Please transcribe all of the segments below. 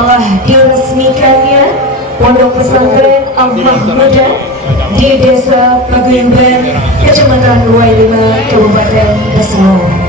telah diresmikannya Pondok Pesantren Al-Mahmudah di Desa Paguyuban, Kecamatan Wailima, Kabupaten Pesawaran.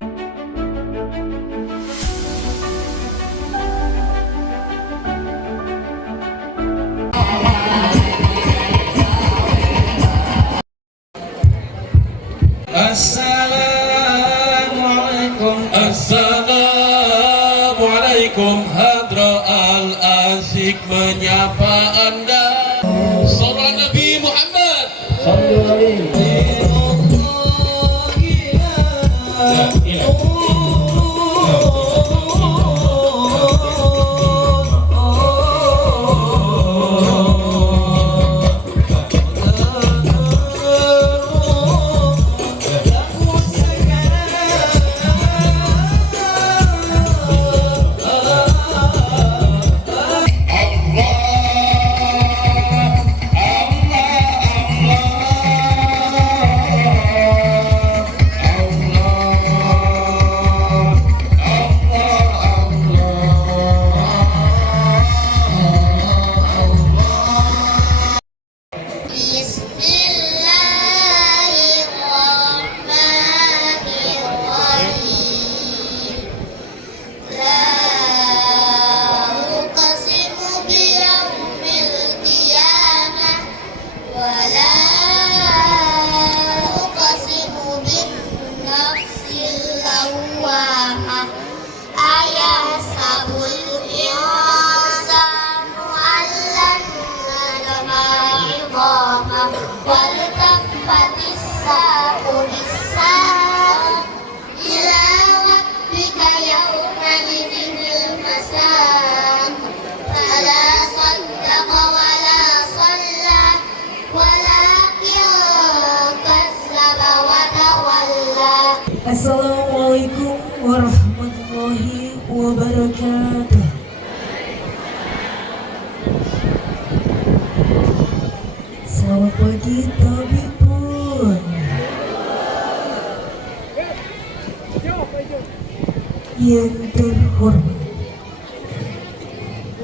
Assalamualaikum Hadra al-Asyik menyapa Anda. Salam Nabi Muhammad sallallahu alaihi Assalamualaikum warahmatullahi wabarakatuh. Selamat pagi Tabibun. Yang terhormat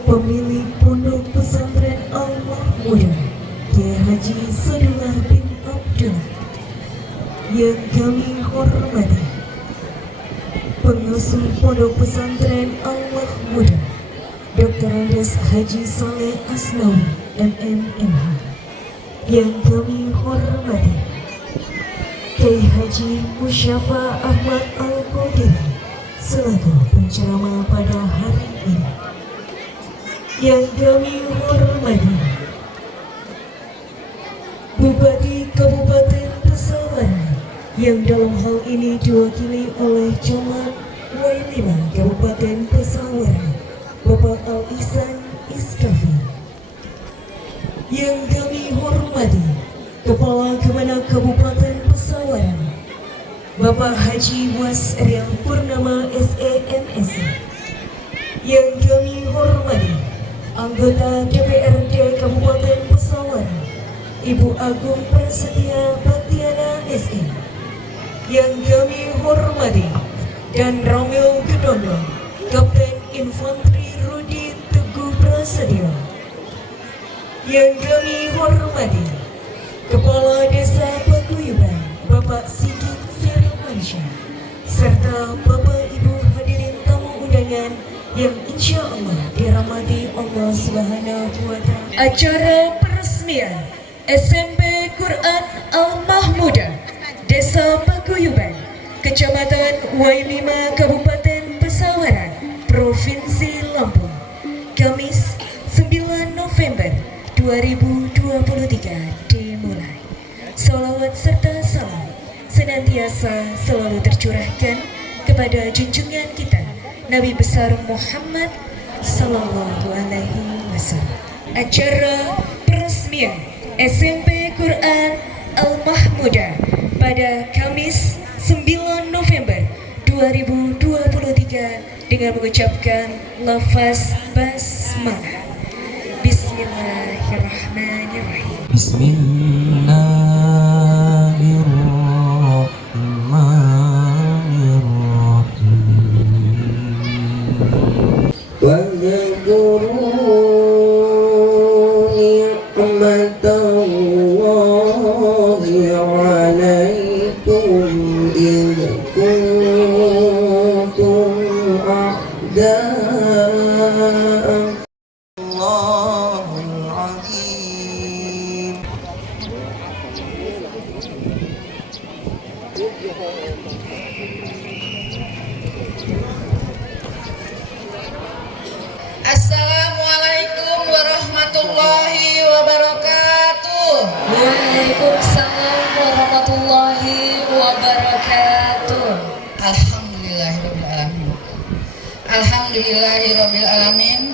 pemilik Pondok Pesantren Al-Mahmudah Kiai Haji Sadullah bin Abdullah, yang kami hormati pengasuh Pondok Pesantren Al-Mahmudah Dr. Andes Haji Saleh Asnawi MMMH, yang kami hormati Kiai Haji Musyafa Ahmad Al-Qadir selaku penceramah pada hari ini, yang kami hormati Bupati Kabupaten Pesawaran, yang dalam hal ini diwakili oleh Camat Wailima Kabupaten Pesawaran, Bapak Al-Ihsan Iskafi, yang kami hormati Kepala Kemenak Kabupaten Pesawaran, Bapak Haji Wasrial Purnama SEMSI, yang kami hormati anggota DPRD Kabupaten Pesawaran Ibu Agung Prasetya Baktiana SE, yang kami hormati dan Romil Gedondo Kapten Infanteri Rudi Teguh Prasetyo, yang kami hormati Kepala Desa Paguyuban Bapak Sigit Firmansyah, serta Bapak Ibu hadirin tamu undangan yang insya Allah dirahmati Allah Subhanahu wa Ta'ala. Acara peresmian SMP Quran Al-Mahmudah Desa Paguyuban, Kecamatan Wailima, Kabupaten Pesawaran, Provinsi Lampung, Kamis 9 November 2023 dimulai. Salawat serta salam senantiasa selalu tercurahkan kepada junjungan kita Nabi besar Muhammad Sallallahu Alaihi Wasallam. Acara peresmian SMP Quran Al-Mahmudah pada Kamis 9 November 2023 dengan mengucapkan lafaz basmalah. Bismillahirrahmanirrahim. Bismillahirrahmanirrahim. نعمة الله عليكم إذ كنتم أعداء الله العظيم. Assalamualaikum warahmatullahi wabarakatuh. Waalaikumsalam warahmatullahi wabarakatuh. Alhamdulillahirrabbilalamin. Alhamdulillahirrabbilalamin.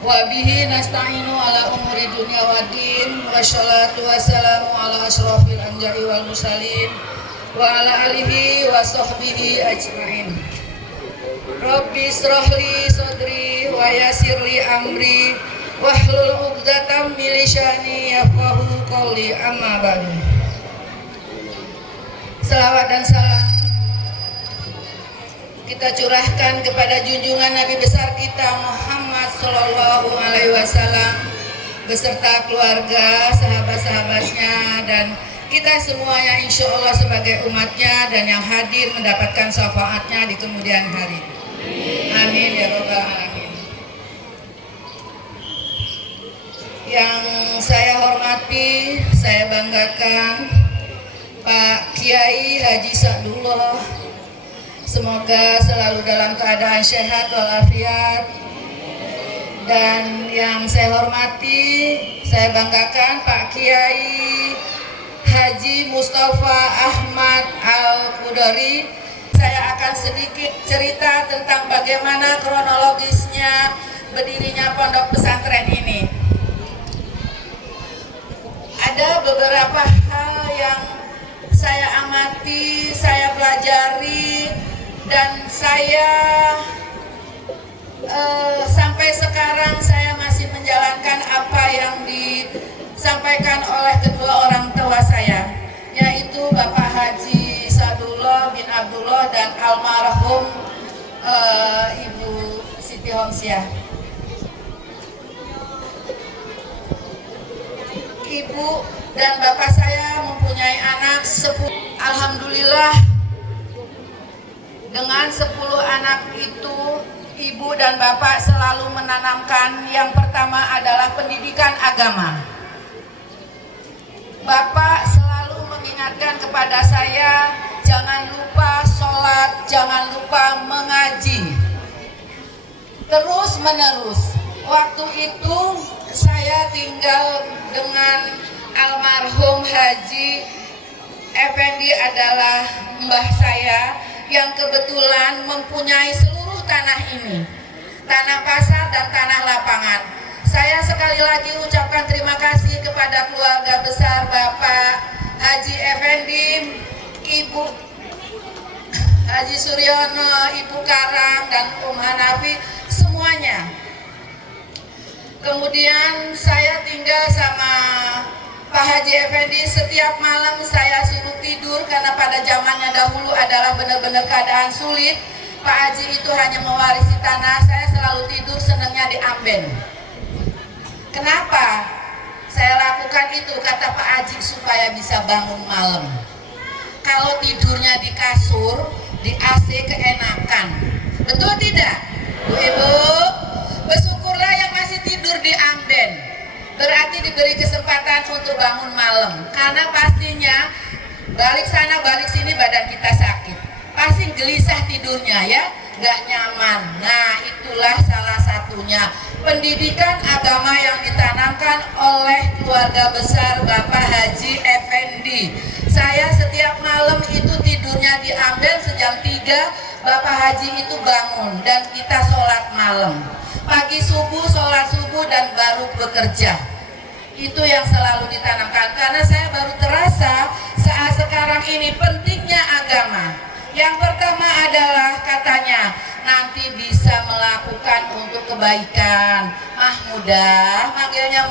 Wa bihi nasta'inu ala umuri dunya waddin. Wassalatu wassalamu ala asrofil anbiya'i wal mursalin wa ala alihi wa sahbihi ajma'in. Rabbi srohli sodri wa yasirli amri wahlul uqdatam min lisani yafqahu qawli, amma ba'du. Salawat dan salam kita curahkan kepada junjungan Nabi besar kita Muhammad Sallallahu Alaihi Wasallam beserta keluarga, sahabat-sahabatnya, dan kita semuanya insya Allah sebagai umatnya dan yang hadir mendapatkan syafaatnya di kemudian hari. Amin ya Rabbal Alamin. Yang saya hormati, saya banggakan Pak Kiai Haji Sa'dullah, semoga selalu dalam keadaan sehat walafiat. Dan yang saya hormati, saya banggakan Pak Kiai Haji Mustafa Ahmad Al-Qudari. Saya akan sedikit cerita tentang bagaimana kronologisnya berdirinya pondok pesantren ini. Ada beberapa hal yang saya amati, saya pelajari, dan saya sampai sekarang saya masih menjalankan apa yang disampaikan oleh kedua orang tua saya, yaitu Bapak Haji Sa'dullah bin Abdullah dan almarhum Ibu Siti Homsiah. Ibu dan bapak saya mempunyai anak 10. Alhamdulillah, dengan 10 anak itu ibu dan bapak selalu menanamkan yang pertama adalah pendidikan agama. Bapak selalu mengingatkan kepada saya, jangan lupa sholat, jangan lupa mengaji. Terus menerus. Waktu itu saya tinggal dengan almarhum Haji Effendi adalah mbah saya yang kebetulan mempunyai seluruh tanah ini, tanah pasar dan tanah lapangan. Saya sekali lagi ucapkan terima kasih kepada keluarga besar Bapak Haji Effendi, Ibu Haji Suryono, Ibu Karang, dan Hanafi, semuanya. Kemudian saya tinggal sama Pak Haji Effendi. Setiap malam saya suruh tidur karena pada zamannya dahulu adalah benar-benar keadaan sulit. Pak Haji itu hanya mewarisi tanah, saya selalu tidur senangnya di amben. Kenapa saya lakukan itu? Kata Pak Haji, supaya bisa bangun malam. Kalau tidurnya di kasur, di AC keenakan. Betul tidak, Bu Ibu? Bersyukurlah yang masih tidur di amben. Berarti diberi kesempatan untuk bangun malam. Karena pastinya balik sana balik sini badan kita sakit. Pasti gelisah tidurnya ya, nggak nyaman. Nah, itulah salah satunya pendidikan agama yang ditanamkan oleh keluarga besar Bapak Haji Effendi. Saya setiap malam itu tidurnya di amben sejam 3. Bapak Haji itu bangun dan kita sholat malam. Pagi subuh, sholat subuh, dan baru bekerja. Itu yang selalu ditanamkan. Karena saya baru terasa saat sekarang ini pentingnya agama. Yang pertama adalah katanya nanti bisa melakukan untuk kebaikan. Mahmudah, manggilnya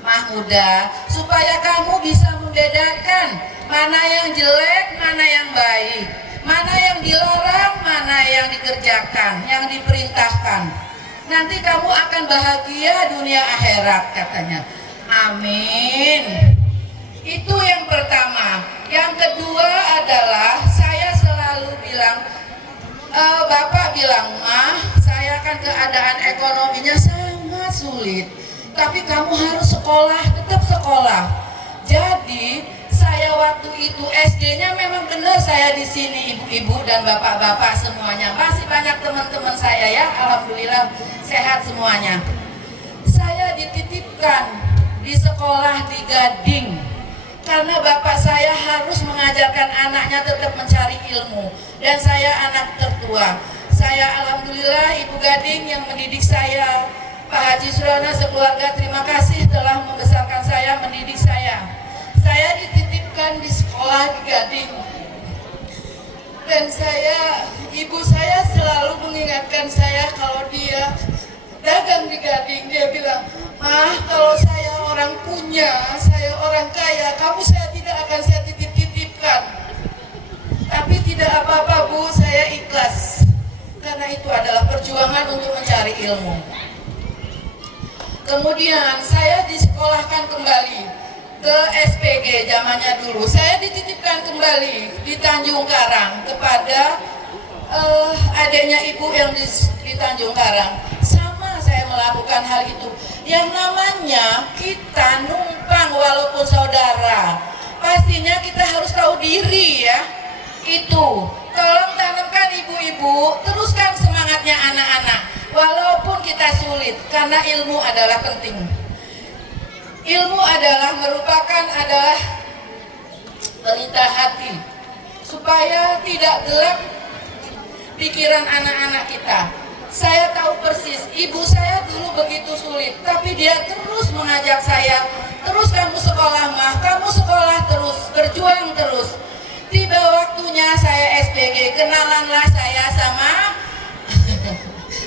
Mahmudah, supaya kamu bisa membedakan mana yang jelek, mana yang baik, mana yang dilarang, mana yang dikerjakan, yang diperintahkan. nanti kamu akan bahagia dunia akhirat katanya. Amin. Itu yang pertama. Yang kedua adalah saya selalu bilang, Bapak bilang, "Mah, saya kan keadaan ekonominya sangat sulit, tapi kamu harus sekolah, tetap sekolah." Jadi saya waktu itu SD-nya memang benar saya di sini, ibu-ibu dan bapak-bapak semuanya. Masih banyak teman-teman saya ya, alhamdulillah sehat semuanya. Saya dititipkan di sekolah di Gading karena bapak saya harus mengajarkan anaknya tetap mencari ilmu, dan saya anak tertua. Saya alhamdulillah Ibu Gading yang mendidik saya, Pak Haji Surana sekeluarga, terima kasih telah membesarkan saya, mendidik saya. Saya dititipkan di sekolah di Gading, dan ibu saya selalu mengingatkan saya kalau dia dagang di Gading. Dia bilang, "Mah, kalau saya orang punya, saya orang kaya, kamu saya tidak akan saya titip-titipkan. Tapi tidak apa-apa Bu, saya ikhlas, karena itu adalah perjuangan untuk mencari ilmu." Kemudian saya disekolahkan kembali ke SPG zamannya dulu. Saya dititipkan kembali di Tanjung Karang kepada adiknya ibu yang di Tanjung Karang. Sama saya melakukan hal itu. Yang namanya kita numpang walaupun saudara, pastinya kita harus tahu diri ya. Itu tolong tanamkan ibu-ibu, teruskan semangatnya anak-anak walaupun kita sulit, karena ilmu adalah penting. Ilmu merupakan pelita hati supaya tidak gelap pikiran anak-anak kita. Saya tahu persis, ibu saya dulu begitu sulit, tapi dia terus mengajak saya, "Terus kamu sekolah Mah, kamu sekolah terus, berjuang terus." Tiba waktunya saya SPG, kenalanlah saya sama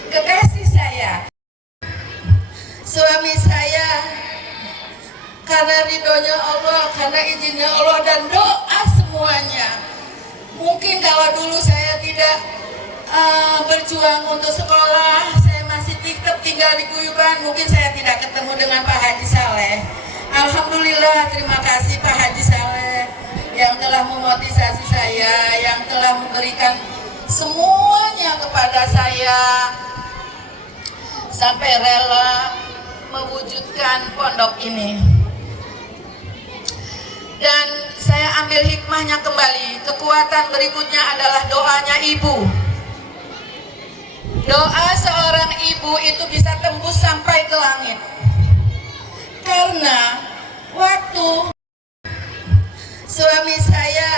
kekasih saya. Suami saya, karena ridhonya Allah, karena izinnya Allah dan doa semuanya. Mungkin kalau dulu saya tidak berjuang untuk sekolah, saya masih tetap tinggal di Guyuban, mungkin saya tidak ketemu dengan Pak Haji Saleh. Alhamdulillah, terima kasih Pak Haji Saleh yang telah memotivasi saya, yang telah memberikan semuanya kepada saya sampai rela mewujudkan pondok ini. Dan saya ambil hikmahnya kembali. Kekuatan berikutnya adalah doanya ibu. Doa seorang ibu itu bisa tembus sampai ke langit. Karena waktu suami saya,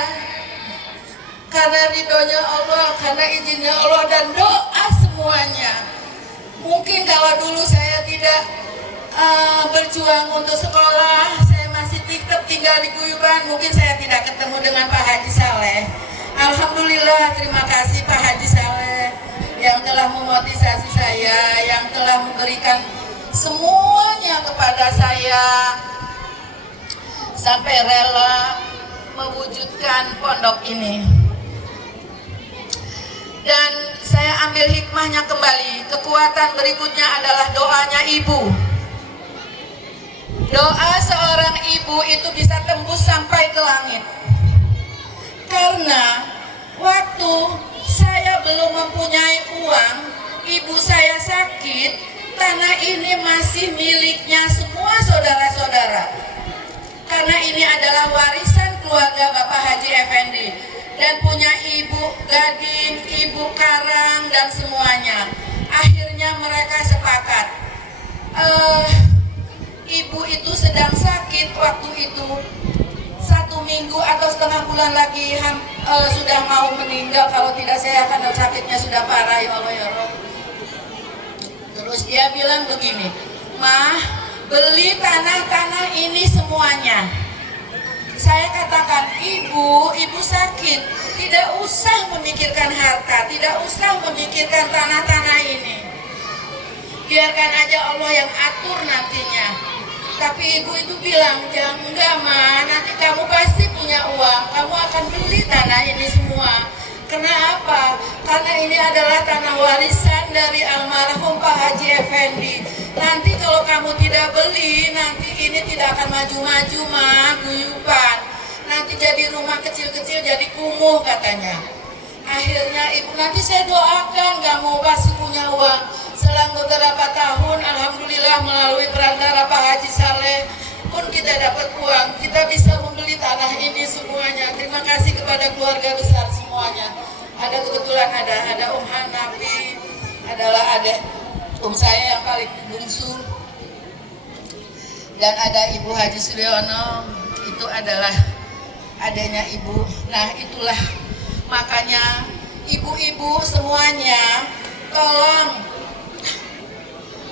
karena ridhonya Allah, karena izinnya Allah dan doa semuanya. Mungkin kalau dulu saya tidak berjuang untuk sekolah, saya masih tetap tinggal di Guyuban, mungkin saya tidak ketemu dengan Pak Haji Saleh. Alhamdulillah, terima kasih Pak Haji Saleh yang telah memotivasi saya, yang telah memberikan semuanya kepada saya sampai rela mewujudkan pondok ini. Dan saya ambil hikmahnya kembali. Kekuatan berikutnya adalah doanya ibu. Doa seorang ibu itu bisa tembus sampai ke langit. Karena waktu saya belum mempunyai uang, ibu saya sakit, tanah ini masih miliknya semua saudara-saudara. Karena ini adalah warisan keluarga Bapak Haji Effendi, dan punya ibu Gading, ibu Karang, dan semuanya. Akhirnya mereka sepakat. Ibu itu sedang sakit waktu itu, 1 minggu atau setengah bulan lagi sudah mau meninggal kalau tidak saya, karena sakitnya sudah parah ya Allah ya Rob. Terus dia bilang begini, "Mah, beli tanah-tanah ini semuanya." Saya katakan, ibu sakit, tidak usah memikirkan harta, tidak usah memikirkan tanah-tanah ini. Biarkan aja Allah yang atur nantinya. Tapi ibu itu bilang, "Jangan, enggak Ma, nanti kamu pasti punya uang, kamu akan beli tanah ini semua." Kenapa? Karena ini adalah tanah warisan dari almarhum Pak Haji Effendi. Nanti kalau kamu tidak beli, nanti ini tidak akan maju-maju, mah, guyupan. Nanti jadi rumah kecil-kecil, jadi kumuh katanya. Akhirnya ibu, nanti saya doakan, gak mau pasti punya uang. Selang beberapa tahun, alhamdulillah melalui perantara Pak Haji Saleh pun kita dapat uang. Kita bisa membeli tanah ini semuanya. Terima kasih kepada keluarga besar semuanya. Ada kebetulan ada Om Hanafi, adalah adik saya yang paling bungsu, dan ada Ibu Haji Suryono, itu adalah adanya ibu. Nah itulah makanya ibu-ibu semuanya, tolong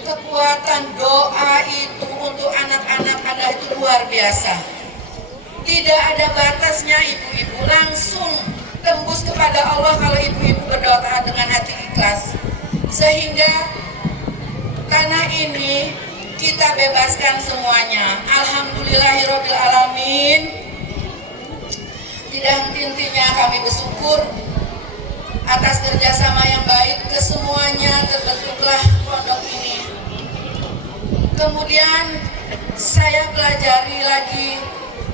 kekuatan doa itu untuk anak-anak ada itu luar biasa. Tidak ada batasnya ibu-ibu, langsung tembus kepada Allah kalau ibu-ibu berdoa dengan hati ikhlas. Sehingga tanah ini kita bebaskan semuanya. Alhamdulillahirabbil alamin. Tidak henti-hentinya kami bersyukur atas kerjasama yang baik kesemuanya, terbentuklah pondok ini. Kemudian saya pelajari lagi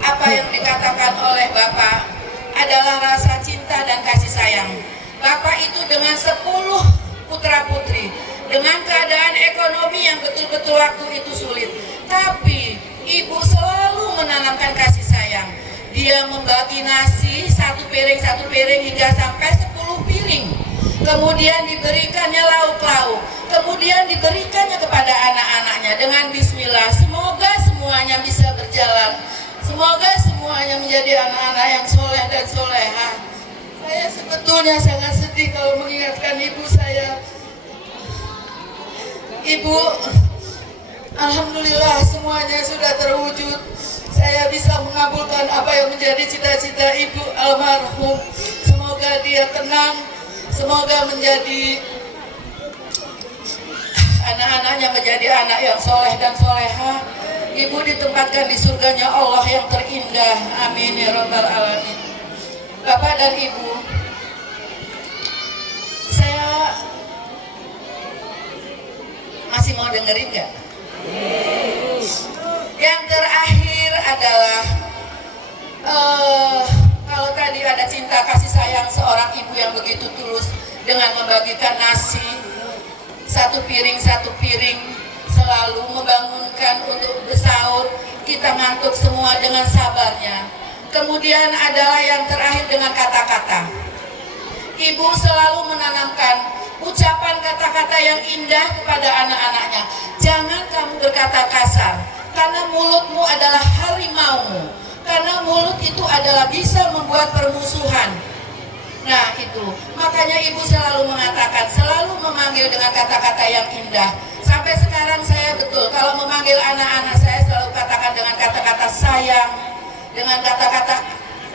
apa yang dikatakan oleh Bapak adalah rasa cinta dan kasih sayang. Bapak itu dengan 10 putra putri, dengan keadaan ekonomi yang betul-betul waktu itu sulit, tapi ibu selalu menanamkan kasih sayang. Dia membagi nasi satu piring hingga sampai 10 piring. Kemudian diberikannya lauk-lauk, kemudian diberikannya kepada anak-anaknya dengan bismillah. Semoga semuanya bisa berjalan, semoga semuanya menjadi anak-anak yang soleh dan soleha. Saya sebetulnya sangat sedih kalau mengingatkan ibu saya. Ibu, alhamdulillah semuanya sudah terwujud. Saya bisa mengabulkan apa yang menjadi cita-cita ibu almarhum. Semoga dia tenang, semoga menjadi anak-anaknya menjadi anak yang soleh dan soleha. Ibu ditempatkan di surganya Allah yang terindah. Amin ya rabbal alamin. Bapak dan Ibu, saya masih mau dengerin nggak? Yang terakhir adalah kalau tadi ada cinta kasih sayang seorang ibu yang begitu tulus dengan membagikan nasi satu piring selalu membangunkan untuk bersahur, kita ngantuk semua dengan sabarnya. Kemudian adalah yang terakhir dengan kata-kata. Ibu selalu menanamkan ucapan kata-kata yang indah kepada anak-anaknya. Jangan kamu berkata kasar, karena mulutmu adalah harimaumu. Karena mulut itu adalah bisa membuat permusuhan. Nah itu, makanya ibu selalu mengatakan, selalu memanggil dengan kata-kata yang indah. Sampai sekarang saya betul, kalau memanggil anak-anak saya selalu katakan dengan kata-kata sayang, dengan kata-kata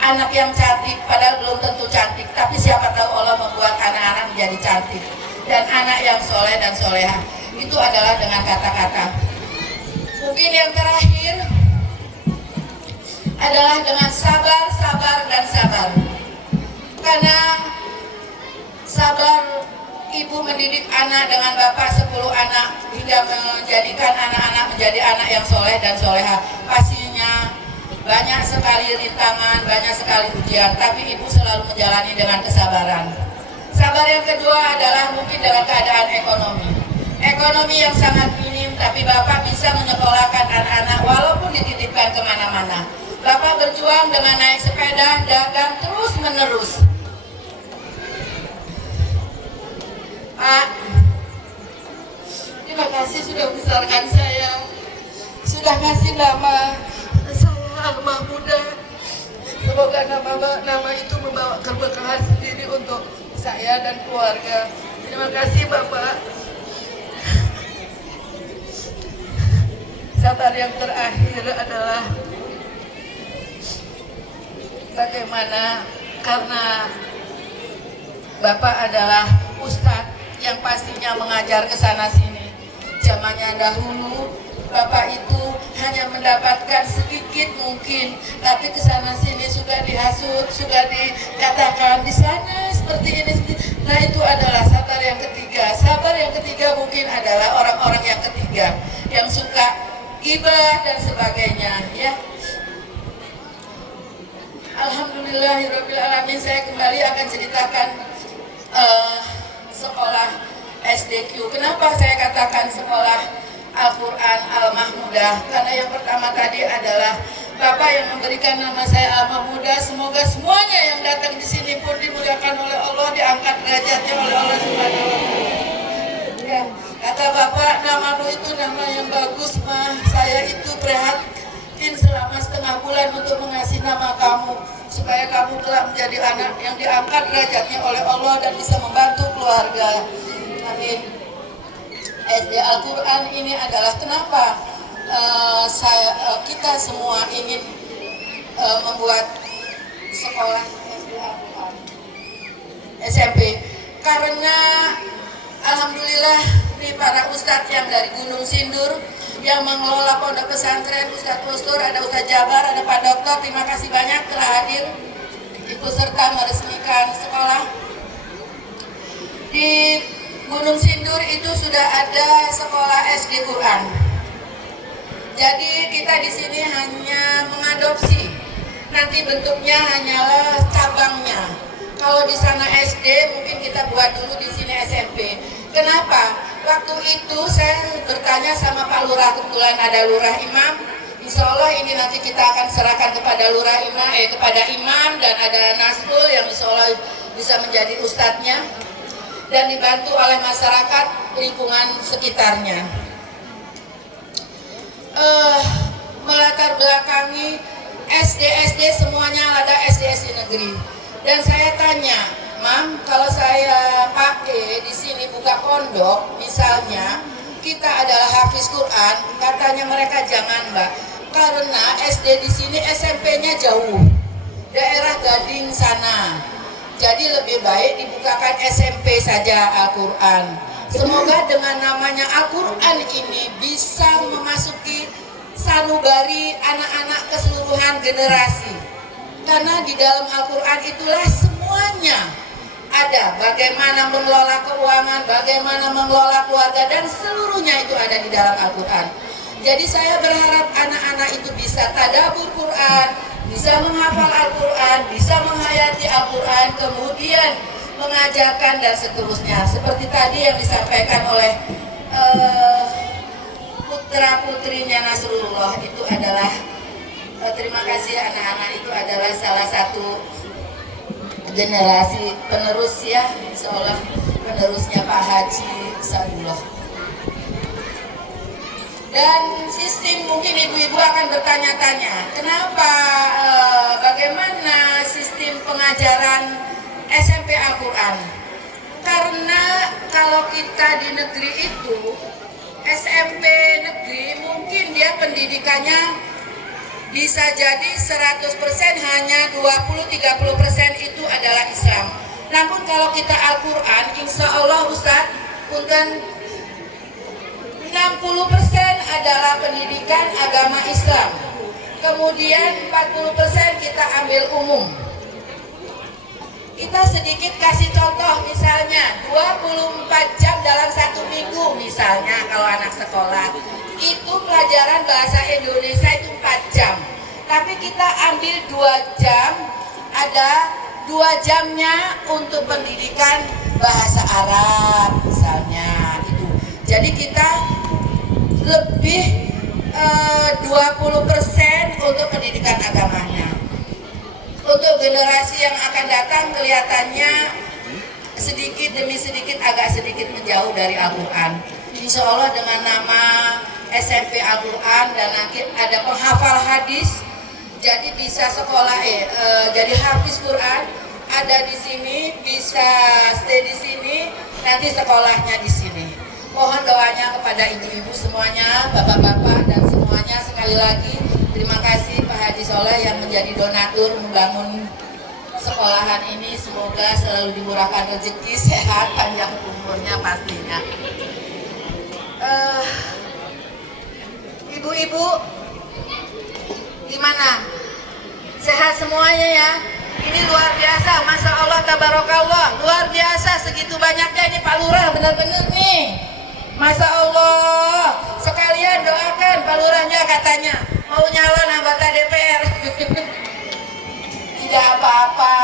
anak yang cantik, padahal belum tentu cantik. Tapi siapa tahu Allah membuat anak-anak menjadi cantik. Dan anak yang soleh dan soleha, itu adalah dengan kata-kata. Mungkin yang terakhir adalah dengan sabar, dan sabar. Karena sabar ibu mendidik anak dengan bapak 10 anak hingga menjadikan anak-anak menjadi anak yang soleh dan soleha. Pastinya banyak sekali rintangan, banyak sekali ujian, tapi ibu selalu menjalani dengan kesabaran. Sabar yang kedua adalah mungkin dengan keadaan ekonomi. Ekonomi yang sangat minim, tapi bapak bisa menyekolahkan anak-anak walaupun dititipkan kemana-mana. Bapak berjuang dengan naik sepeda, dagang terus menerus. Pak, terima kasih sudah membesarkan saya, sudah kasih nama saya Almah Muda. Semoga nama itu membawa keberkahan sendiri untuk saya dan keluarga. Terima kasih Bapak. Sabar yang terakhir adalah bagaimana, karena Bapak adalah ustadz yang pastinya mengajar ke sana sini. Zamannya dahulu Bapak itu hanya mendapatkan sedikit mungkin, tapi kesana sini sudah dihasut, sudah dikatakan di sana seperti ini. Nah itu adalah sabar yang ketiga. Sabar yang ketiga mungkin adalah orang-orang yang ketiga yang suka gibah dan sebagainya, ya. Alhamdulillahirrabbilalamin, saya kembali akan ceritakan sekolah SDQ. Kenapa saya katakan sekolah Al-Quran Al-Mahmudah? Karena yang pertama tadi adalah Bapak yang memberikan nama saya Al-Mahmudah. Semoga semuanya yang datang di sini pun dimuliakan oleh Allah, diangkat derajatnya oleh Allah Subhanahu wa Ta'ala. Ya, kata Bapak, namamu itu nama yang bagus, mah. Saya itu prihatin selama setengah bulan untuk mengasih nama kamu, supaya kamu telah menjadi anak yang diangkat derajatnya oleh Allah dan bisa membantu keluarga. Amin. SD Al-Quran ini adalah kenapa kita semua ingin membuat sekolah SD Al-Quran SMP, karena alhamdulillah nih para ustadz yang dari Gunung Sindur yang mengelola pondok pesantren, Ustadz Ustur, ada Ustadz Jabar, ada Pak Dokter, terima kasih banyak telah hadir ikut serta meresmikan sekolah. Di Gunung Sindur itu sudah ada sekolah SD Quran. Jadi kita di sini hanya mengadopsi. Nanti bentuknya hanyalah cabangnya. Kalau di sana SD, mungkin kita buat dulu di sini SMP. Kenapa? Waktu itu saya bertanya sama Pak Lurah, kebetulan ada Lurah Imam. Insya Allah ini nanti kita akan serahkan kepada Lurah Imam, kepada Imam, dan ada Nasrul yang insya Allah bisa menjadi ustadznya, dan dibantu oleh masyarakat lingkungan sekitarnya. Melatar belakangi SD semuanya ada SD negeri. Dan saya tanya, Mam, kalau saya pakai di sini buka pondok, misalnya kita adalah hafiz Quran, katanya mereka jangan, Mbak, karena SD di sini SMP-nya jauh, daerah Gading sana. Jadi lebih baik dibukakan SMP saja Al-Quran. Semoga dengan namanya Al-Quran ini bisa memasuki sanubari anak-anak keseluruhan generasi. Karena di dalam Al-Quran itulah semuanya ada. Bagaimana mengelola keuangan, bagaimana mengelola keluarga, dan seluruhnya itu ada di dalam Al-Quran. Jadi saya berharap anak-anak itu bisa tadabbur Quran, bisa menghafal Al-Quran, bisa menghayati Al-Quran, kemudian mengajarkan dan seterusnya. Seperti tadi yang disampaikan oleh putra-putrinya Nasrullah itu adalah, terima kasih, anak-anak itu adalah salah satu generasi penerus, ya, seolah penerusnya Pak Haji Sadullah. Dan sistem, mungkin ibu-ibu akan bertanya-tanya, kenapa, bagaimana sistem pengajaran SMP Al-Quran? Karena kalau kita di negeri itu, SMP negeri mungkin dia pendidikannya bisa jadi 100%, hanya 20-30% itu adalah Islam. Namun kalau kita Al-Quran, insya Allah Ustadz, punten, 60% adalah pendidikan agama Islam. Kemudian 40% kita ambil umum. Kita sedikit kasih contoh, misalnya 24 jam dalam 1 minggu, misalnya kalau anak sekolah itu pelajaran bahasa Indonesia itu 4 jam, tapi kita ambil 2 jam, ada 2 jamnya untuk pendidikan bahasa Arab misalnya itu. Jadi kita lebih 20% untuk pendidikan agamanya. Untuk generasi yang akan datang kelihatannya sedikit demi sedikit agak sedikit menjauh dari Al-Quran. Insya Allah dengan nama SMP Al-Quran dan nanti ada penghafal hadis, jadi bisa sekolah jadi hafiz Quran, ada di sini, bisa stay di sini, nanti sekolahnya di sini. Mohon doanya kepada ibu-ibu semuanya, bapak-bapak dan semuanya. Sekali lagi terima kasih Pak Haji Soleh yang menjadi donatur membangun sekolahan ini. Semoga selalu dimurahkan rezeki, sehat, panjang umurnya pastinya. Ibu-ibu, Gimana? Sehat semuanya ya? Ini luar biasa, Masya Allah, tabarakallah. Luar biasa, segitu banyaknya ini Pak Lurah, benar-benar nih. Masya Allah. Sekalian doakan Pak Lurahnya katanya mau nyalon anggota DPR. Tidak apa-apa.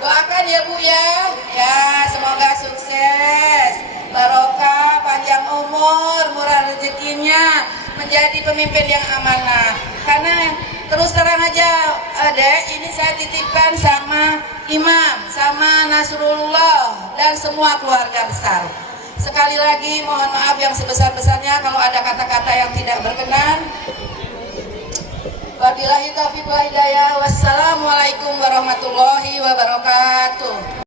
Doakan ya Bu ya. Ya, semoga sukses. Barokah, panjang umur, murah rezekinya, menjadi pemimpin yang amanah. Karena terus terang aja, Dek, ini saya titipkan sama Imam, sama Nasrullah, dan semua keluarga besar. Sekali lagi mohon maaf yang sebesar-besarnya kalau ada kata-kata yang tidak berkenan. Wabillahi taufiq wal hidayah. Wassalamualaikum warahmatullahi wabarakatuh.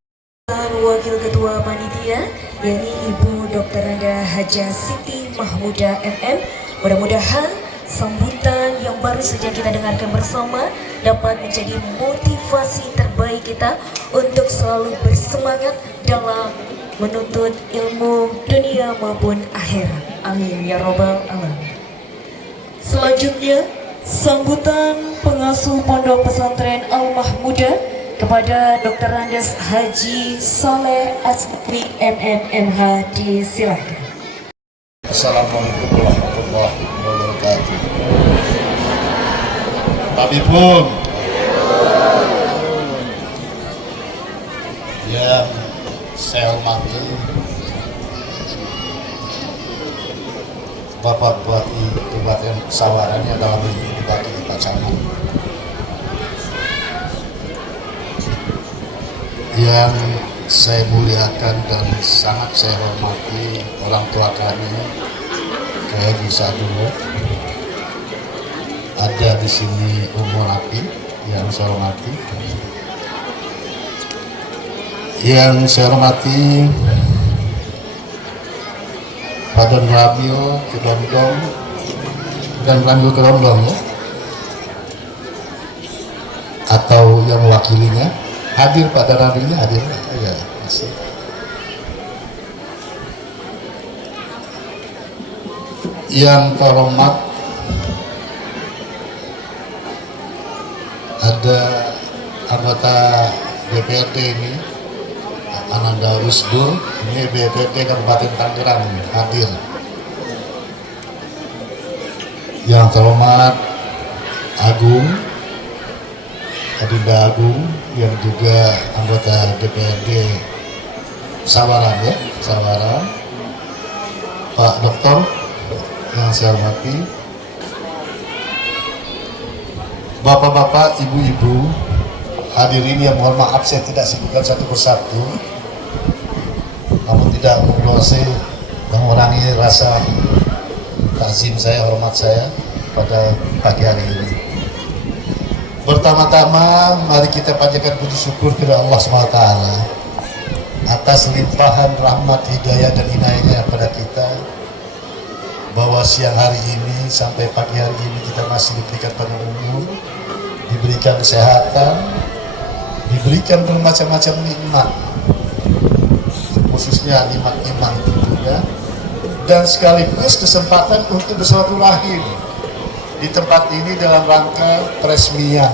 Wakil Ketua Panitia, yakni Ibu Dr. Randa Haja Siti Mahmuda MM. Mudah-mudahan sambutan yang baru saja kita dengarkan bersama dapat menjadi motivasi terbaik kita untuk selalu bersemangat dalam menuntut ilmu dunia maupun akhirat. Amin ya robbal alamin. Selanjutnya, sambutan pengasuh Pondok Pesantren Al-Mahmudah kepada Dr. Randes Haji Soleh Asmi MMMH, disilakan. Assalamualaikum warahmatullahi wabarakatuh. Tabibun yang saya hormati Bapak Bupati Kabupaten Sawaran yang dalam ini Bupati Pacaman, yang saya muliakan dan sangat saya hormati orang tua kami, Kiai Haji Sadullah. Ada di sini Umur Api yang saya hormati, Pak Don Ramil Kedondong dan Ramil Kedondong ya, atau yang mewakilinya. Hadir Pak Ramilnya hadir ya, masih. Yang terhormat ada anggota DPRD ini Ananda Usdur, ini DPRD Kabupaten Tangerang hadir. Yang terhormat Agung Adinda Agung yang juga anggota DPRD Sawaran ya, Sawaran. Pak Doktor yang saya hormati, Bapak-bapak, Ibu-ibu, hadirin yang mohon maaf saya tidak sebutkan satu persatu, namun tidak mengurangi rasa takzim saya, hormat saya pada pagi hari ini. Pertama-tama mari kita panjatkan puji syukur kepada Allah SWT atas limpahan rahmat, hidayah dan inayahnya pada kita, bahwa siang hari ini sampai pagi hari ini kita masih diberikan panjang umur, diberikan kesehatan, diberikan bermacam-macam nikmat, khususnya nikmat iman tentunya, dan sekaligus kesempatan untuk bersilaturahim di tempat ini dalam rangka peresmian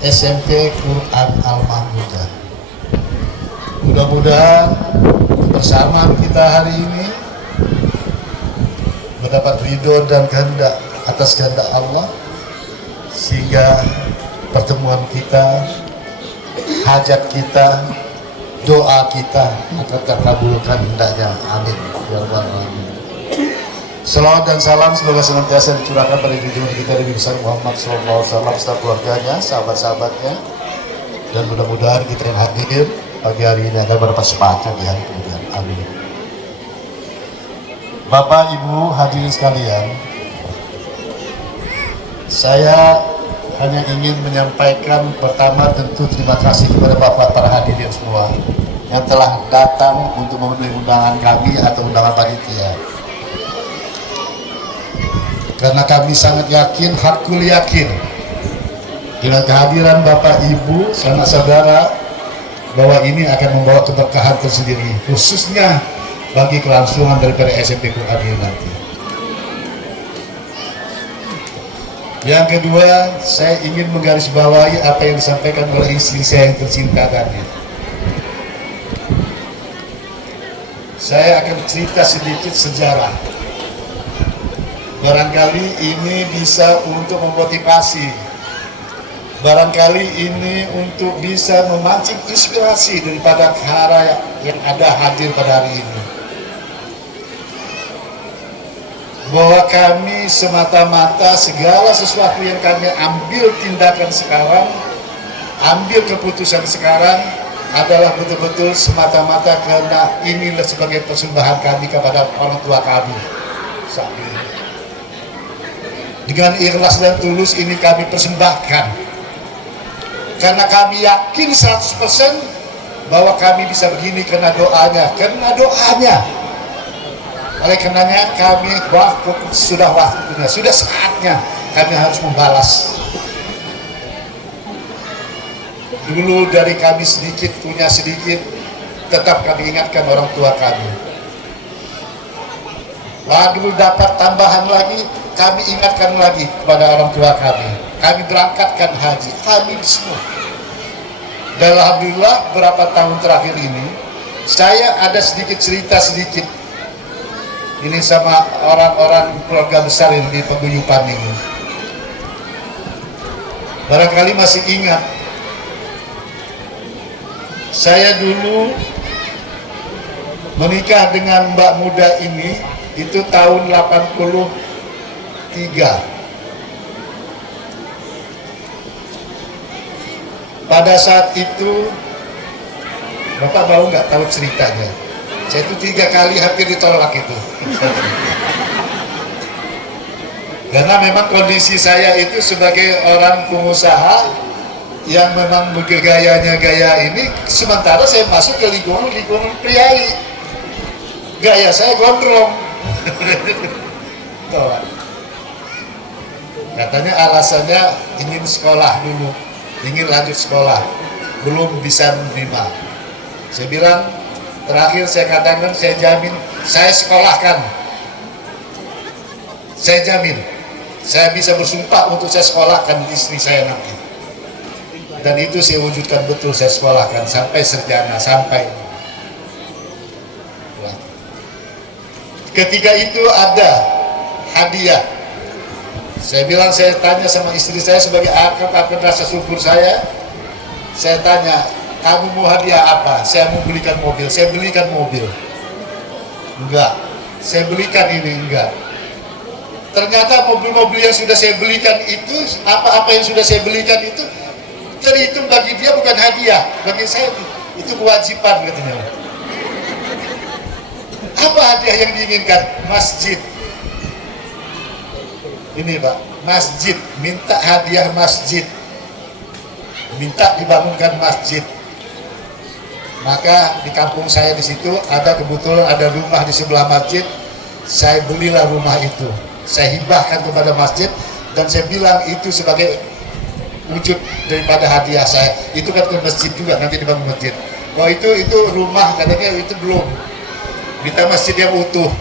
SMP Quran Al-Mahmudah. Mudah-mudahan kebersamaan kita hari ini mendapat ridho dan kehendak atas kehendak Allah, sehingga pertemuan kita, hajat kita, doa kita akan terkabulkan hendaknya. Amin ya rabbal alamin. Salawat dan salam semoga senantiasa dicurahkan pada junjungan kita Nabi besar Muhammad SAW, serta keluarganya, sahabat-sahabatnya, dan mudah-mudahan kita yang hadir pagi hari ini akan berdapat sepakat di hari kemudian. Amin. Bapak, Ibu, hadirin sekalian, saya hanya ingin menyampaikan pertama tentu terima kasih kepada Bapak para hadirin semua yang telah datang untuk memenuhi undangan kami atau undangan panitia. Karena kami sangat yakin, hakul yakin dengan kehadiran Bapak Ibu, sanak saudara, bahwa ini akan membawa keberkahan tersendiri, khususnya bagi kelangsungan daripada SMP Quran ini nanti. Yang kedua, saya ingin menggarisbawahi apa yang disampaikan oleh istri saya yang tercinta tadi. Saya akan cerita sedikit sejarah. Barangkali ini bisa untuk memotivasi. Barangkali ini untuk bisa memancing inspirasi daripada hara yang ada hadir pada hari ini. Bahwa kami semata-mata segala sesuatu yang kami ambil tindakan sekarang, ambil keputusan sekarang adalah betul-betul semata-mata karena inilah sebagai persembahan kami kepada orang tua kami saat ini. Dengan ikhlas dan tulus ini kami persembahkan karena kami yakin 100% bahwa kami bisa begini karena doanya, oleh karenanya kami sudah waktunya, sudah saatnya kami harus membalas. Dulu dari kami sedikit, punya sedikit, tetap kami ingatkan orang tua kami. Lalu dapat tambahan lagi, kami ingatkan lagi kepada orang tua kami. Kami berangkatkan haji, kami semua. Dan alhamdulillah berapa tahun terakhir ini, saya ada sedikit cerita sedikit. Ini sama orang-orang keluarga besar yang di paguyuban ini. Barangkali masih ingat, saya dulu menikah dengan mbak muda ini itu tahun 83. Pada saat itu, Bapak mau nggak tahu ceritanya? Saya itu 3 kali hampir ditolak itu. Karena memang kondisi saya itu sebagai orang pengusaha yang memang gayanya gaya ini, sementara saya masuk ke lingkungan priai, gaya saya gondrong. Katanya alasannya ingin sekolah dulu, ingin lanjut sekolah, belum bisa menerima. Saya bilang, terakhir saya katakan, saya jamin, saya sekolahkan, saya jamin, saya bisa bersumpah untuk saya sekolahkan istri saya nanti. Dan itu saya wujudkan betul, saya sekolahkan sampai sarjana, sampai. Ketika itu ada hadiah. Saya bilang, saya tanya sama istri saya sebagai akar rasa syukur saya tanya, kamu mau hadiah apa? Saya mau belikan mobil. Saya belikan mobil. Enggak. Saya belikan ini, enggak. Ternyata mobil-mobil yang sudah saya belikan itu, apa-apa yang sudah saya belikan itu terhitung bagi dia bukan hadiah, bagi saya itu kewajiban katanya. Apa hadiah yang diinginkan? Masjid. Ini Pak, masjid, minta hadiah masjid, minta dibangunkan masjid. Maka di kampung saya di situ ada kebetulan ada rumah di sebelah masjid, saya belilah rumah itu, saya hibahkan kepada masjid dan saya bilang itu sebagai wujud daripada hadiah saya. Itu kan ke masjid juga, nanti dibangun masjid. Oh itu rumah katanya itu belum, minta masjid yang utuh.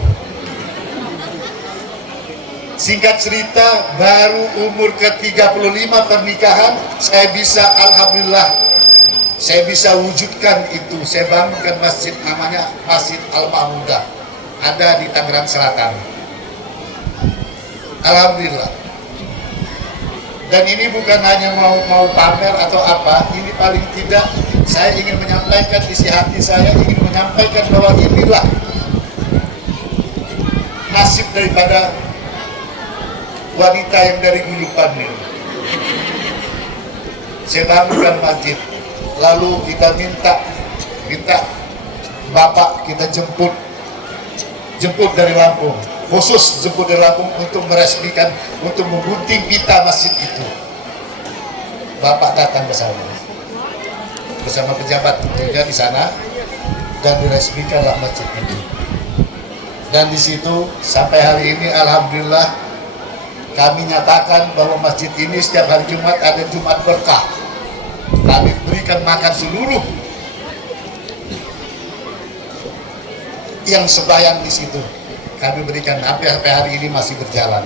Singkat cerita, baru umur ke-35 pernikahan, saya bisa, alhamdulillah, saya bisa wujudkan itu. Saya bangunkan masjid, namanya Masjid Al-Mahmudah, ada di Tangerang Selatan. Alhamdulillah. Dan ini bukan hanya mau pamer atau apa, ini paling tidak saya ingin menyampaikan isi hati saya, ingin menyampaikan bahwa inilah nasib daripada wanita yang dari Gulupan ini. Saya bangunkan masjid, lalu kita minta bapak kita jemput dari Lampung, khusus jemput dari Lampung untuk meresmikan, untuk memgunting pita masjid itu. Bapak datang ke sana bersama pejabat tentunya di sana dan diresmikanlah masjid itu. Dan di situ sampai hari ini alhamdulillah kami nyatakan bahwa masjid ini setiap hari Jumat ada Jumat berkah. Kami berikan makan seluruh yang sembahyang di situ. Kami berikan sampai hari ini masih berjalan.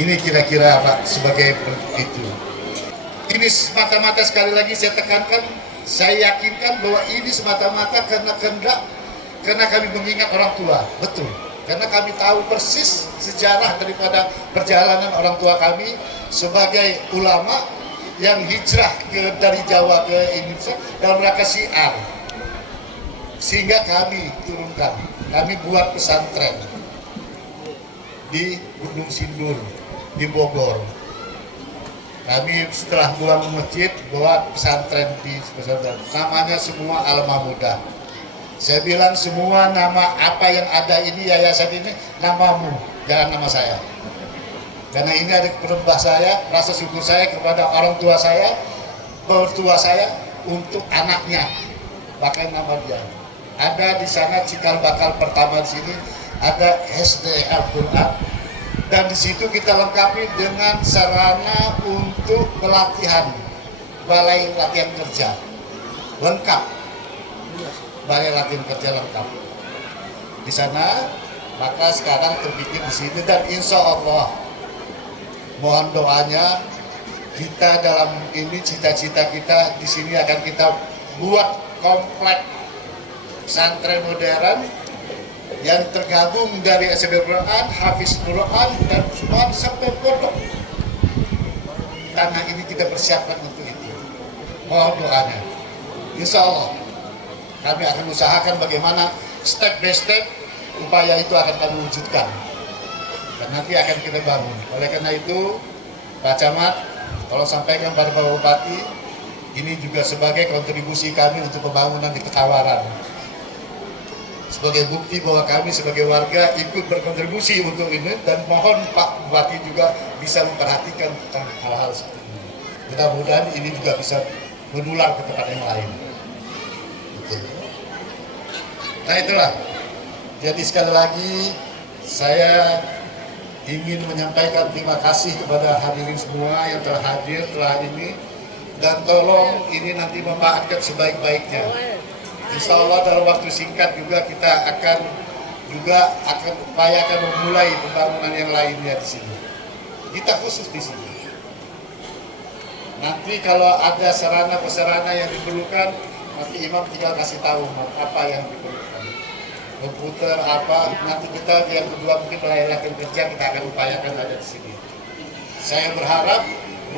Ini kira-kira Pak sebagai itu. Ini semata-mata sekali lagi saya tekankan, saya yakinkan bahwa ini semata-mata karena kehendak, karena kami mengingat orang tua, betul. Karena kami tahu persis sejarah daripada perjalanan orang tua kami sebagai ulama yang hijrah dari Jawa ke Indonesia dalam rangka syiar. Sehingga kami turunkan, kami buat pesantren di Gunung Sindur, di Bogor. Kami setelah buang masjid buat pesantren di pesantren. Namanya semua Alma Muda. Saya bilang semua nama apa yang ada ini, yayasan ini, namamu, jangan nama saya. Karena ini ada perembah saya, rasa syukur saya kepada orang tua saya, mertua saya, untuk anaknya. Pakai nama dia. Ada di sana cikal bakal pertama di sini, ada SD Al-Quran. Dan di situ kita lengkapi dengan sarana untuk pelatihan, balai latihan kerja, lengkap. Balai latihan kerja lengkap di sana, maka sekarang terbikin di sini dan insya Allah mohon doanya kita dalam ini cita-cita kita di sini akan kita buat komplek pesantren modern yang tergabung dari SMP Quran, Hafiz Quran dan semua sampai pondok. Tanah ini kita persiapkan untuk itu. Mohon doanya. Insya Allah kami akan usahakan bagaimana step by step upaya itu akan kami wujudkan. Dan nanti akan kita bangun. Oleh karena itu, Pak Camat, tolong sampaikan pada Bapak Bupati, ini juga sebagai kontribusi kami untuk pembangunan di Petawaran. Sebagai bukti bahwa kami sebagai warga ikut berkontribusi untuk ini, dan mohon Pak Bupati juga bisa memperhatikan tentang hal-hal seperti ini. Mudah-mudahan ini juga bisa menular ke tempat yang lain. Nah itulah, jadi sekali lagi saya ingin menyampaikan terima kasih kepada hadirin semua yang telah hadir telah ini, dan tolong ini nanti memanfaatkan sebaik-baiknya. Insya Allah dalam waktu singkat juga kita akan upayakan memulai pembangunan yang lainnya di sini. Kita khusus di sini. Nanti kalau ada sarana-prasarana yang diperlukan, nanti Imam tinggal kasih tahu apa yang diperlukan. Komputer apa, nanti kita yang kedua mungkin melayakan kerja kita akan upayakan ada di sini. Saya berharap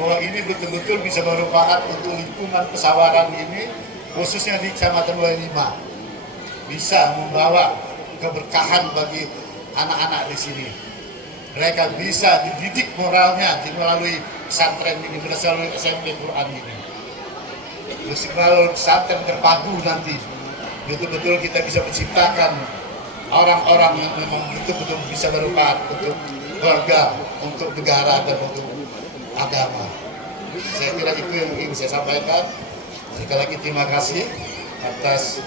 bahwa ini betul-betul bisa bermanfaat untuk lingkungan Pesawaran ini, khususnya di Kecamatan 25, bisa membawa keberkahan bagi anak-anak di sini. Mereka bisa dididik moralnya melalui pesantren ini, melalui SMP Quran ini. Terus melalui pesantren terpadu nanti, betul-betul kita bisa menciptakan orang-orang yang memang betul-betul bisa bermanfaat untuk keluarga, untuk negara, dan untuk agama. Saya kira itu yang ingin saya sampaikan. Sekali lagi terima kasih atas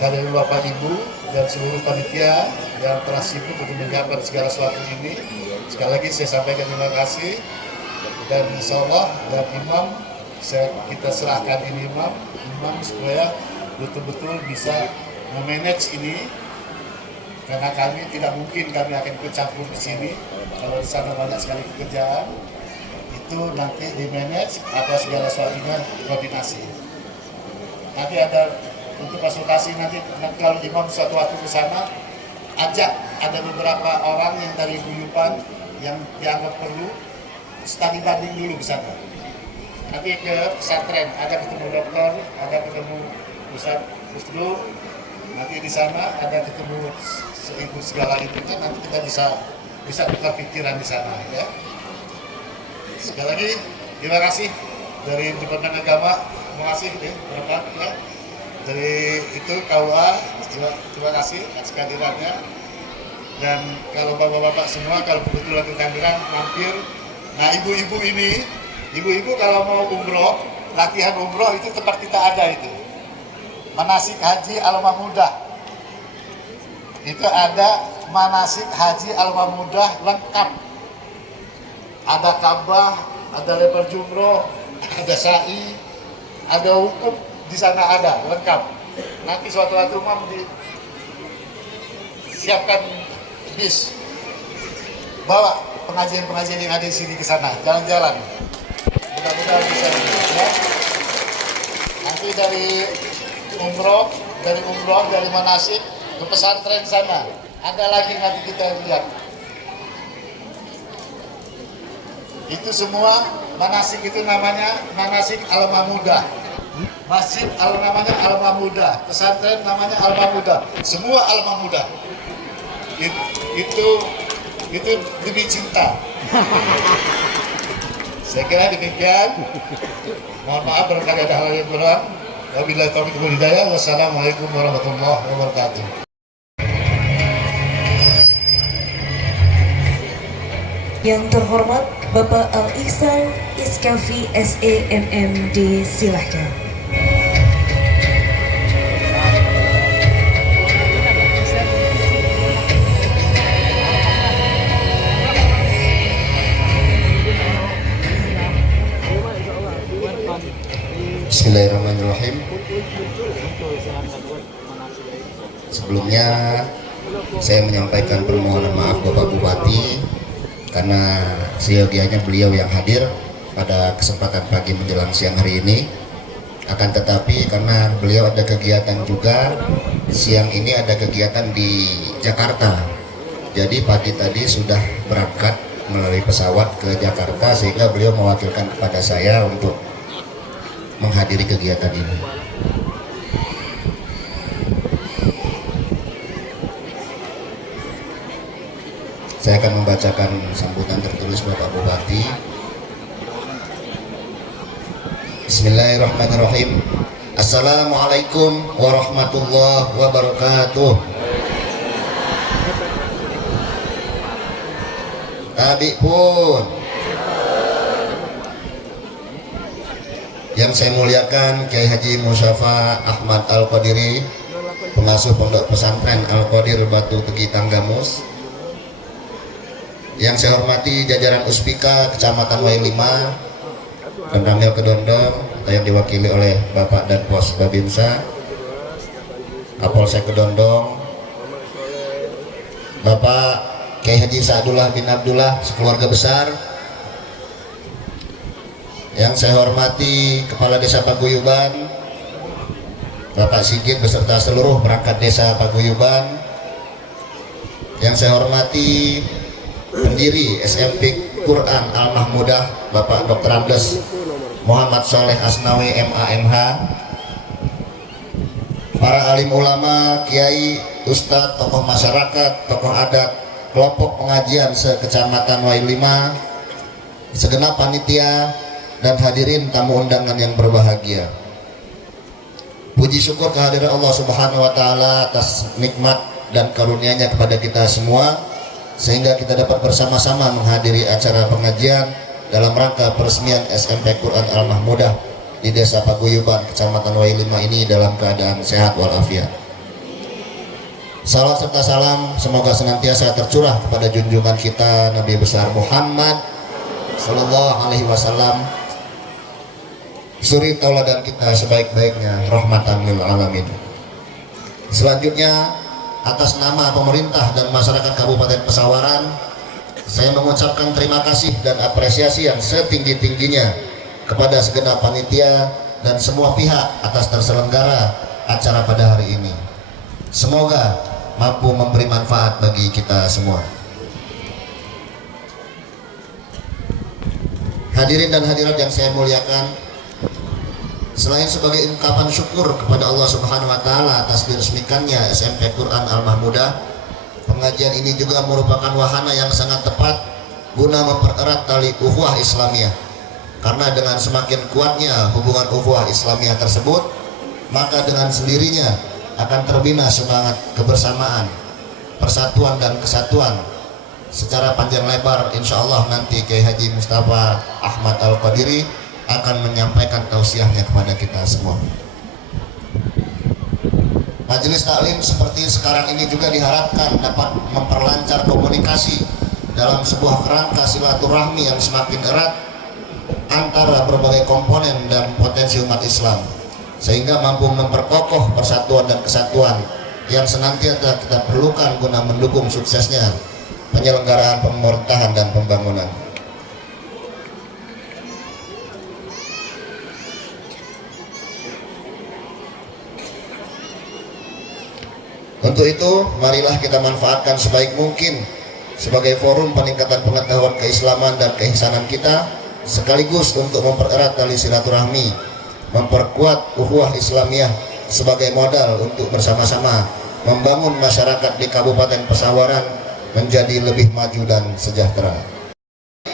kehadiran Bapak Ibu dan seluruh panitia yang telah sibuk untuk menyiapkan segala sesuatu ini. Sekali lagi saya sampaikan terima kasih, dan insya Allah dan Imam kita serahkan ini Imam supaya betul-betul bisa memanage ini, karena kami tidak mungkin kami akan ikut campur di sini. Kalau di sana banyak sekali pekerjaan, itu nanti di manage apa segala sesuatunya koordinasi. Nanti ada untuk konsultasi nanti kalau Imam suatu waktu ke sana, ajak ada beberapa orang yang dari guyupan yang dianggap perlu studi banding dulu ke sana. Nanti ke pesantren, ada ketemu dokter, ada ketemu Ustaz Kusdur, nanti di sana ada ketemu ibu segala itu kan, nanti kita bisa tukar pikiran di sana ya. Sekali lagi terima kasih dari Departemen Agama, terima kasih Bapak ya. Dari itu KUA, terima kasih atas kehadirannya. Dan kalau bapak-bapak semua kalau kebetulan ke Tangerang mampir, nah ibu-ibu ini, ibu-ibu kalau mau umroh, latihan umroh itu tempat kita ada itu. Manasik Haji Alma Muda. Itu ada manasik Haji Alma Muda lengkap. Ada Ka'bah, ada lempar jumroh, ada sa'i, ada wukuf, di sana ada lengkap. Nanti suatu waktu Imam disiapkan bis, bawa pengajian-pengajian yang ada di sini ke sana, jalan-jalan. Mudah-mudahan bisa ya. Nanti dari umroh, dari manasik ke pesantren sana. Ada lagi nanti kita lihat. Itu semua manasik itu namanya manasik Al-Mahmudah. Masjid namanya Al-Mahmudah, pesantren namanya Al-Mahmudah. Semua Al-Mahmudah. Itu demi cinta. Saya kira demikian. Mohon maaf barangkali ada hal yang kurang. Wabillahi taufiq wal hidayah. Wassalamualaikum warahmatullahi wabarakatuh. Yang terhormat Bapak Al-Ihsan Iskafi SEMMD, silahkan. Bismillahirrahmanirrahim. Sebelumnya saya menyampaikan permohonan maaf Bapak Bupati karena seyogianya beliau yang hadir pada kesempatan pagi menjelang siang hari ini. Akan tetapi karena beliau ada kegiatan juga, siang ini ada kegiatan di Jakarta. Jadi pagi tadi sudah berangkat melalui pesawat ke Jakarta sehingga beliau mewakilkan kepada saya untuk menghadiri kegiatan ini. Saya akan membacakan sambutan tertulis Bapak Bupati. Bismillahirrahmanirrahim. Assalamualaikum warahmatullahi wabarakatuh. Tabi pun yang saya muliakan Kiai Haji Musyafa Ahmad Al-Qadiri, pengasuh Pondok Pesantren Al-Qadir Batu Tegi Tanggamus. Yang saya hormati jajaran Uspika Kecamatan Wailima dan Ramil Kedondong yang diwakili oleh Bapak dan Pos Babinsa, Kapolsek Kedondong, Bapak Kiai Haji Sa'dullah bin Abdullah sekeluarga besar. Yang saya hormati Kepala Desa Paguyuban Bapak Sigit beserta seluruh perangkat desa Paguyuban. Yang saya hormati pendiri SMP Quran Al-Mahmudah Bapak Dr. Andes Muhammad Soleh Asnawi MAMH, para alim ulama, kiai, ustadz, tokoh masyarakat, tokoh adat, kelompok pengajian se-Kecamatan Wailima, segenap panitia, dan hadirin tamu undangan yang berbahagia. Puji syukur kehadiran Allah Subhanahu wa Ta'ala atas nikmat dan karunia-Nya kepada kita semua, sehingga kita dapat bersama-sama menghadiri acara pengajian dalam rangka peresmian SMP Quran Al-Mahmudah di Desa Paguyuban, Kecamatan Wailima ini dalam keadaan sehat walafiat. Salam serta salam semoga senantiasa tercurah kepada junjungan kita Nabi besar Muhammad Sallallahu Alaihi Wasallam, suri tauladan kita sebaik-baiknya, rahmatan lil alamin. Selanjutnya, atas nama pemerintah dan masyarakat Kabupaten Pesawaran, saya mengucapkan terima kasih dan apresiasi yang setinggi-tingginya kepada segenap panitia dan semua pihak atas terselenggara acara pada hari ini. Semoga mampu memberi manfaat bagi kita semua. Hadirin dan hadirat yang saya muliakan, selain sebagai ungkapan syukur kepada Allah Subhanahu wa Ta'ala atas diresmikannya SMP Quran Al-Mahmudah, pengajian ini juga merupakan wahana yang sangat tepat guna mempererat tali ukhuwah Islamiyah. Karena dengan semakin kuatnya hubungan ukhuwah Islamiyah tersebut, maka dengan sendirinya akan terbina semangat kebersamaan, persatuan dan kesatuan. Secara panjang lebar insya Allah nanti Kiai Haji Mustafa Ahmad Al-Qadiri akan menyampaikan tausiahnya kepada kita semua. Majelis taklim seperti sekarang ini juga diharapkan dapat memperlancar komunikasi dalam sebuah kerangka silaturahmi yang semakin erat antara berbagai komponen dan potensi umat Islam, sehingga mampu memperkokoh persatuan dan kesatuan yang senantiasa kita perlukan guna mendukung suksesnya penyelenggaraan pemerintahan dan pembangunan. Untuk itu, marilah kita manfaatkan sebaik mungkin sebagai forum peningkatan pengetahuan keislaman dan keihsanan kita, sekaligus untuk mempererat tali silaturahmi, memperkuat ukhuwah Islamiyah sebagai modal untuk bersama-sama membangun masyarakat di Kabupaten Pesawaran menjadi lebih maju dan sejahtera.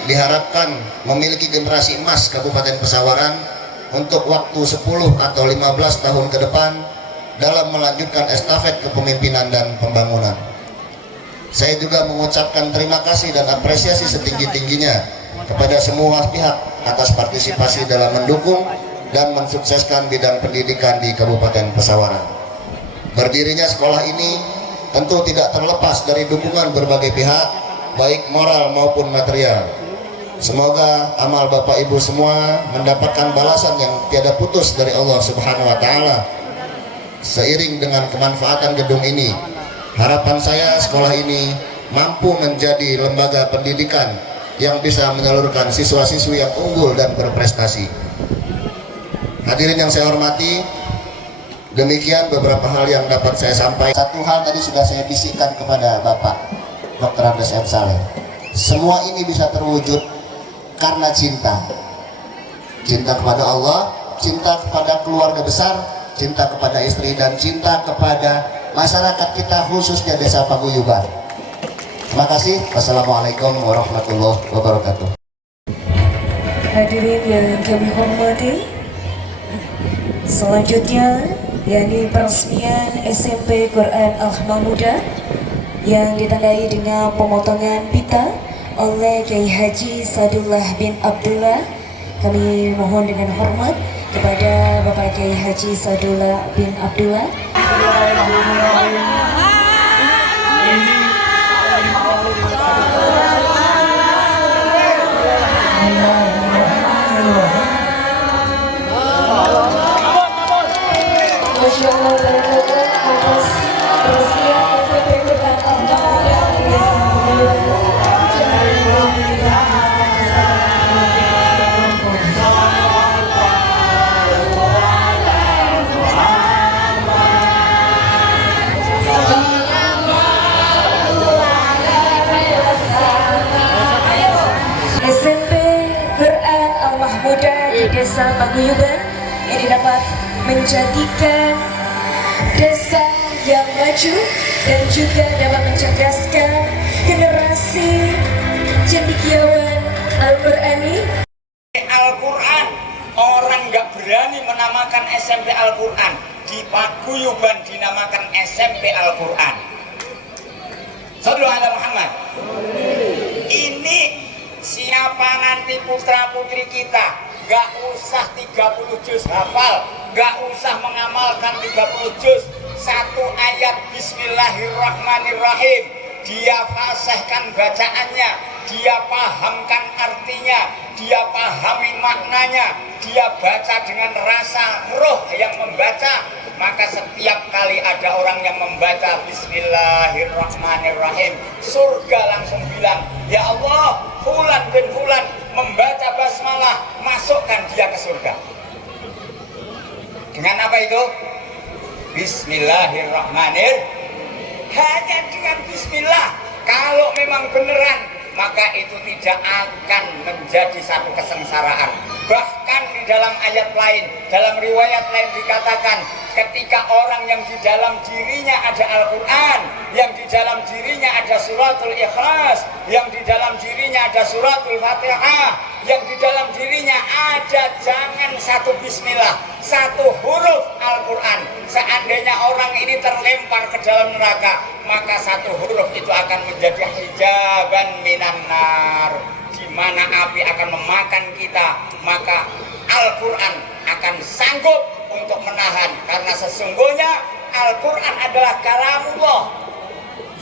Diharapkan memiliki generasi emas Kabupaten Pesawaran untuk waktu 10 atau 15 tahun ke depan dalam melanjutkan estafet kepemimpinan dan pembangunan. Saya juga mengucapkan terima kasih dan apresiasi setinggi-tingginya kepada semua pihak atas partisipasi dalam mendukung dan mensukseskan bidang pendidikan di Kabupaten Pesawaran. Berdirinya sekolah ini tentu tidak terlepas dari dukungan berbagai pihak, baik moral maupun material. Semoga amal Bapak Ibu semua mendapatkan balasan yang tiada putus dari Allah Subhanahu wa Ta'ala. Seiring dengan kemanfaatan gedung ini, harapan saya sekolah ini mampu menjadi lembaga pendidikan yang bisa menyalurkan siswa-siswi yang unggul dan berprestasi. Hadirin yang saya hormati, demikian beberapa hal yang dapat saya sampaikan. Satu hal tadi sudah saya bisikkan kepada Bapak Dr. Andes M. Saleh. Semua ini bisa terwujud karena cinta. Cinta kepada Allah, cinta kepada keluarga besar, cinta kepada istri, dan cinta kepada masyarakat kita, khususnya Desa Paguyuban. Terima kasih. Wassalamualaikum warahmatullahi wabarakatuh. Hadirin yang kami hormati, selanjutnya yakni peresmian SMP Quran Al-Mahmudah yang ditandai dengan pemotongan pita oleh Kiai Haji Sadullah bin Abdullah. Kami mohon dengan hormat kepada Bapak Kiai Haji Sadullah bin Abdullah. Masya Allah, barakatuh atas peresmian SMP Quran Al-Mahmudah di Desa Paguyuban. SMP Quran Al-Mahmudah di Desa Paguyuban ini dapat menjadikan desa yang maju dan juga dapat mencerdaskan generasi cendekiawan Al-Qurani. Al-Quran, orang nggak berani menamakan SMP Al-Quran, di Paguyuban dinamakan SMP Al-Quran. Sallallahu alaihi Muhammad. Ini siapa nanti putra putri kita, nggak usah 30 juz hafal, nggak usah mengamalkan 30 juz, satu ayat Bismillahirrahmanirrahim dia fasihkan bacaannya, dia pahamkan artinya, dia pahami maknanya, dia baca dengan rasa roh yang membaca, maka setiap kali ada orang yang membaca Bismillahirrahmanirrahim, surga langsung bilang, ya Allah, fulan bin fulan membaca basmalah, masukkan dia ke surga. Dengan apa itu? Bismillahirrahmanirrahim. Hanya dengan bismillah, kalau memang beneran, maka itu tidak akan menjadi satu kesengsaraan. Bahkan di dalam ayat lain, dalam riwayat lain dikatakan, ketika orang yang di dalam dirinya ada Al-Quran, yang di dalam dirinya ada suratul Ikhlas, yang di dalam dirinya ada suratul Fatihah, yang di dalam dirinya ada jangan satu bismillah, satu huruf Al-Quran, seandainya orang ini terlempar ke dalam neraka, maka satu huruf itu akan menjadi hijaban minan nar, di mana api akan memakan kita, maka Al-Quran akan sanggup untuk menahan, karena sesungguhnya Al-Quran adalah kalamullah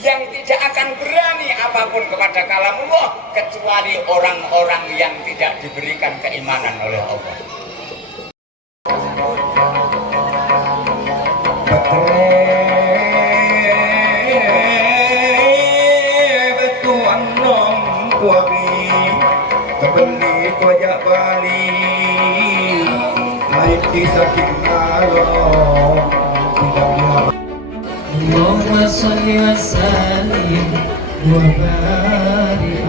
yang tidak akan berani apapun kepada kalamullah kecuali orang-orang yang tidak diberikan keimanan oleh Allah. kebeli kojak bali lain disakit malam tidak dia. Allahumma salli wa sallim wa barik